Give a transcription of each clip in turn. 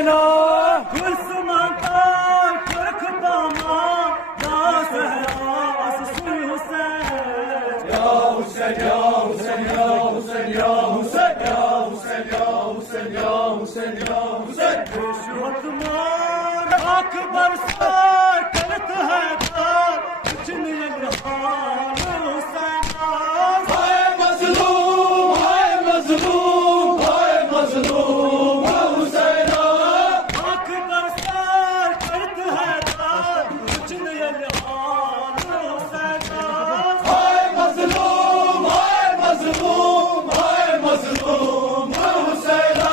हुसैना खुशमान का करखतामा या सहरा असुल हुसैन या हुसैन या हुसैन या हुसैन या हुसैन या हुसैन या हुसैन या हुसैन या हुसैन खुशमान अकबर सा करत है कुछ नहीं हाल हुसैना हाय मजलूम हाय मजलूम हाय मजलूम हुसैना अकबर सा करत है कुछ नहीं हाल हुसैना हाय मजलूम हाय मजलूम हाय मजलूम Husaina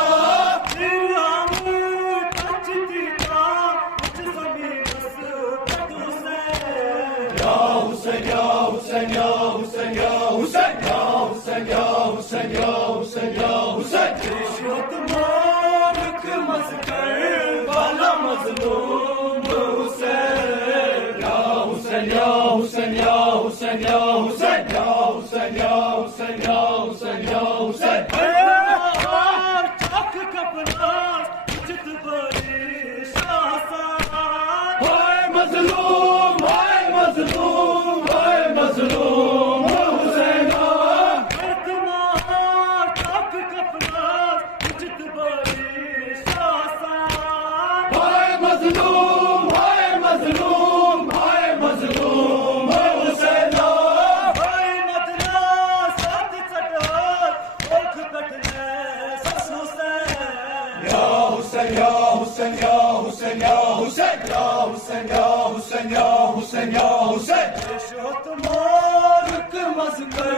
Ya Hüseyin ya Hüseyin ya Hüseyin ya Hüseyin ya Hüseyin ya Hüseyin ya Hüseyin Şehitman kırmaz kır bana mazlum Hüseyin ya Hüseyin ya Hüseyin ya Hüseyin ya Hüseyin ya Hüseyin ya Hüseyin ya Hüseyin ya Hüseyin Çak kapınız çıtı bari şahsan Hay mazlum hay mazlum मजलूम हुसैना वर्तमान तक कपना उचित बड़ी शासन हाय मजलूम हाय मजलूम हुसैना हाय मदना साथ चटहर ओख कटने सस हुसैन या हुसैन या हुसैन या हुसैन या हुसैन या हुसैन या हुसैन या हुसैन या हुसैन मज़कर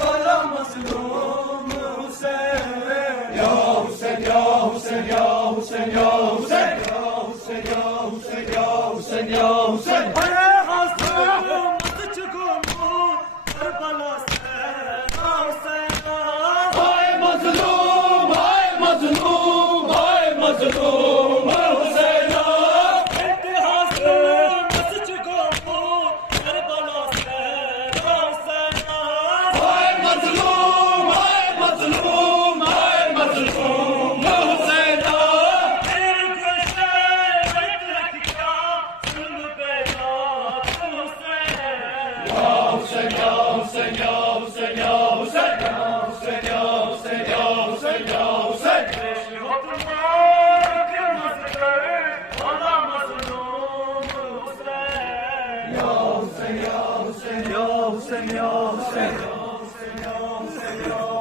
बला मज़लूम हुसैन या हुसैन या हुसैन या हुसैन या हुसैन या हुसैन या हुसैन या हुसैन या हुसैन अरे हसन मत चुको करबला से हुसैन हाय मज़लूम हाय मज़लूम हाय मज़लूम हुसैन इतिहास मत चुको करबला से Hüseyin ya Hüseyin ya Hüseyin ya Hüseyin ya Hüseyin ya Hüseyin ya Hüseyin ya Hüseyin Şehitman kırmaz kır bana mazlum Hüseyin ya Hüseyin ya Hüseyin ya Hüseyin ya Hüseyin ya Hüseyin ya Hüseyin ya